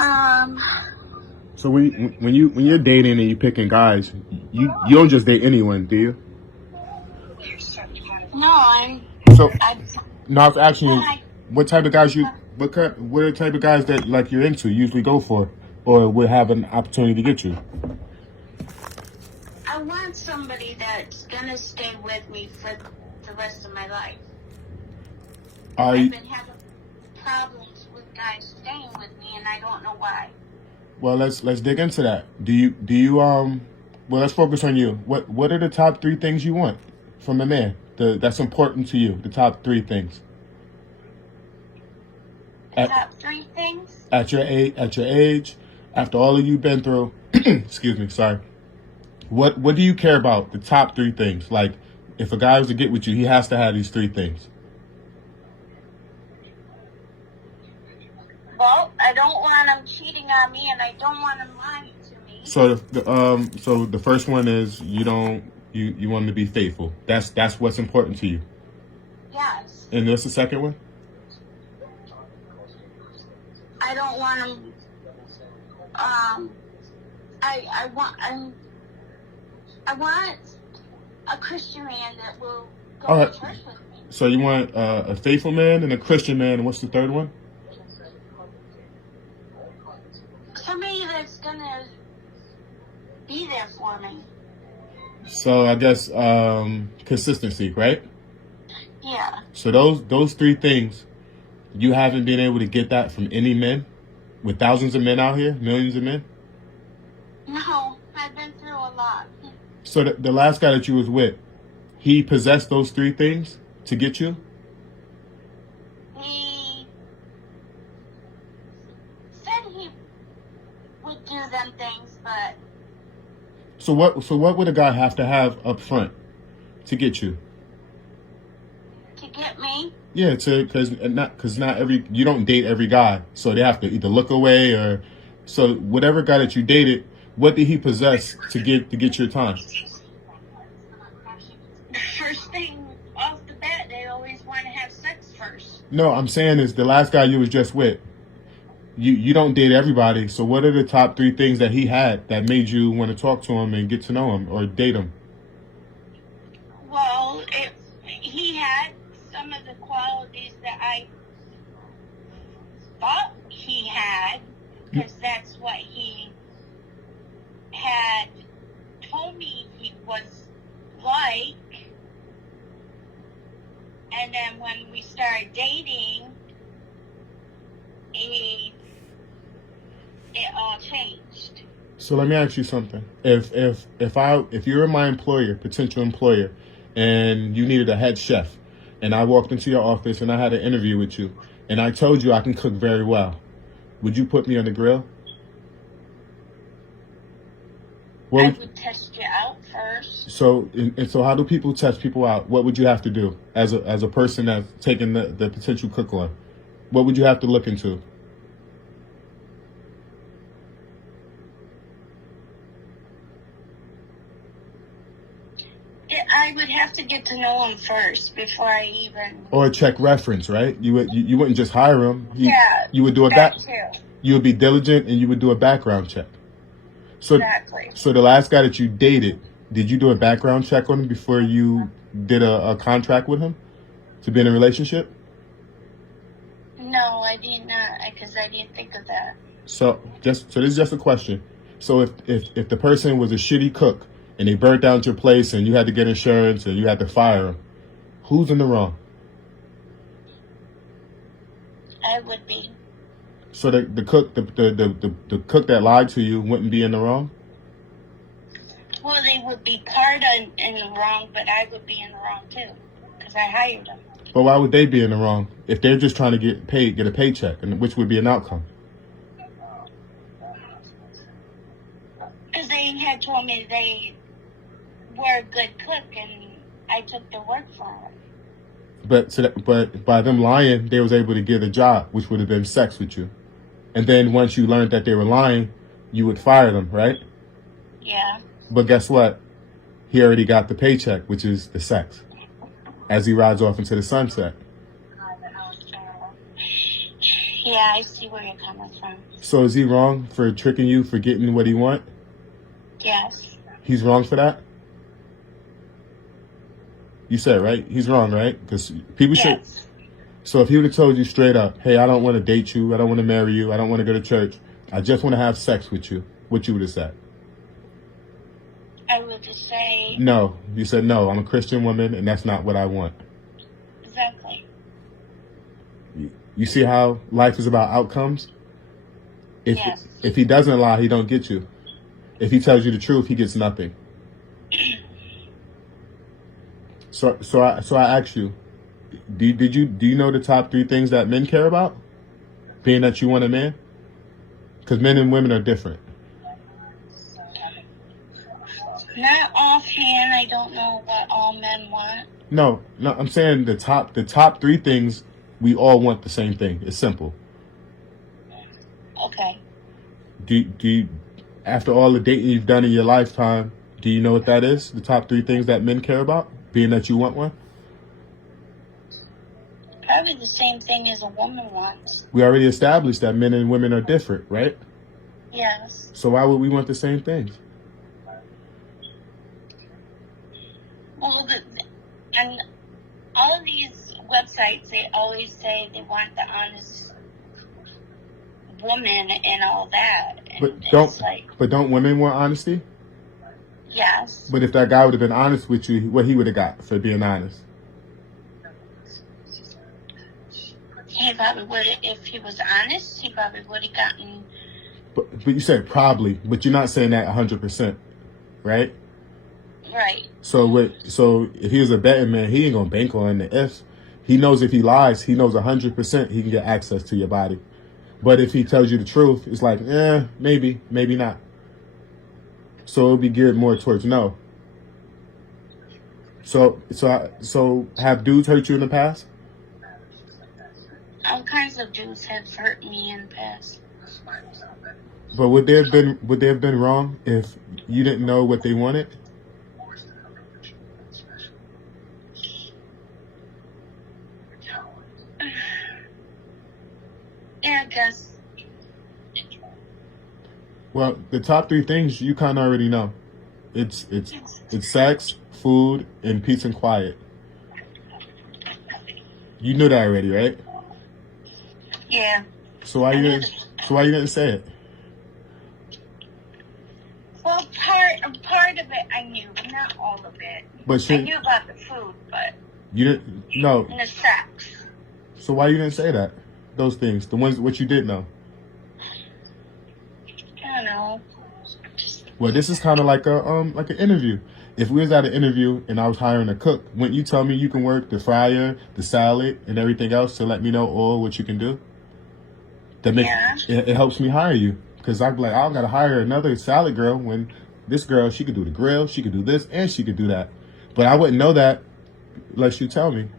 Um, So when you're dating and you're picking guys, you don't just date anyone, do you? no, So I, no, I was asking you I, what type of guys what are the type of guys that like you're into usually go for, or would have an opportunity to get you. I want somebody that's gonna stay with me for the rest of my life. I've been having problems with guys staying with me, and I don't know why. Well, let's dig into that. Do you well, let's focus on you. What are the top 3 things you want from a man? That's important to you. The top 3 things. Top 3 things? At your age, after all of you've been through, excuse me, sorry. What do you care about? The top 3 things. Like, if a guy was to get with you, he has to have these 3 things. Well, I don't want him cheating on me, and I don't want him lying to me. So the first one is you want him to be faithful. That's what's important to you. Yes. And what's the second one? I don't want him. I want a Christian man that will go to church with me. So you want a faithful man and a Christian man, and what's the third one? Somebody that's gonna be there for me. So I guess consistency, right? Yeah. So those 3 things, you haven't been able to get that from any men, with thousands of men out here, millions of men. No, I've been through a lot. So the last guy that you was with, he possessed those 3 things to get you? He said he would do them things, but... So what would a guy have to have up front to get you? To get me? Yeah, because not every, you don't date every guy, so they have to either look away or, so whatever guy that you dated, what did he possess to get your time? First thing off the bat, they always want to have sex first. No, I'm saying is the last guy you was just with. You don't date everybody, so what are the top 3 things that he had that made you want to talk to him and get to know him or date him? Well, he had some of the qualities that I thought he had, because that's what he had told me he was like. And then when we started dating, it all changed. So let me ask you something. If you were my employer, potential employer, and you needed a head chef, and I walked into your office and I had an interview with you, and I told you I can cook very well, would you put me on the grill? I would test you out first. So how do people test people out? What would you have to do as a person that's taking the potential cook on? What would you have to look into? I would have to get to know him first before I even... Or check reference, right? You wouldn't just hire him. You would do a You would be diligent and you would do a background check. So, exactly. So the last guy that you dated, did you do a background check on him before you did a contract with him to be in a relationship? No, I did not, because I didn't think of that. So this is just a question. So if the person was a shitty cook and they burnt down your place and you had to get insurance and you had to fire them, who's in the wrong? I would be. So the cook the cook that lied to you wouldn't be in the wrong? Well, they would be part in the wrong, but I would be in the wrong too, because I hired them. But why would they be in the wrong if they're just trying to get a paycheck, and which would be an outcome? Because they had told me they were a good cook, and I took the work for them. But by them lying, they was able to get a job, which would have been sex with you. And then once you learned that they were lying, you would fire them, right? Yeah. But guess what? He already got the paycheck, which is the sex, as he rides off into the sunset. Yeah, I see where you're coming from. So is he wrong for tricking you, for getting what he want? Yes. He's wrong for that? You said, right? He's wrong, right? Because people should... Yes. So if he would have told you straight up, hey, I don't want to date you, I don't want to marry you, I don't want to go to church, I just want to have sex with you, what you would have said? I would just say... No. You said, no, I'm a Christian woman, and that's not what I want. Exactly. You see how life is about outcomes? Yes. If he doesn't lie, he don't get you. If he tells you the truth, he gets nothing. So I ask you, do you know the top 3 things that men care about? Being that you want a man? Because men and women are different. Not offhand, I don't know what all men want. No, I'm saying the top 3 things, we all want the same thing. It's simple. Okay. Do you, after all the dating you've done in your lifetime, do you know what that is? The top 3 things that men care about? Being that you want one? Probably the same thing as a woman wants. We already established that men and women are different, right? Yes. So why would we want the same things? Well, and all of these websites, they always say they want the honest woman and all that. And But don't women want honesty? Yes. But if that guy would have been honest with you, what he would have got for being honest? He probably would have, if he was honest, he probably would have gotten... But you said probably, but you're not saying that 100%, right? Right. So if he was a betting man, he ain't gonna bank on the ifs. He knows if he lies, he knows 100% he can get access to your body. But if he tells you the truth, it's like, maybe, maybe not. So it'll be geared more towards no. So have dudes hurt you in the past? All kinds of dudes have hurt me in the past. But would they have been wrong if you didn't know what they wanted? Yeah, I guess. Well, the top 3 things you kind of already know. It's sex, food, and peace and quiet. You knew that already, right? Yeah. So why you didn't say it? Well, part of it I knew, but not all of it. But I knew about the food, but you didn't. No. And the sex. So why you didn't say that? Those things, the ones what you did know. I don't know. Well, this is kind of like an interview. If we was at an interview and I was hiring a cook, wouldn't you tell me you can work the fryer, the salad, and everything else to let me know all what you can do? It helps me hire you, because I'd be like, I gotta hire another salad girl when this girl, she could do the grill, she could do this, and she could do that. But I wouldn't know that unless you tell me.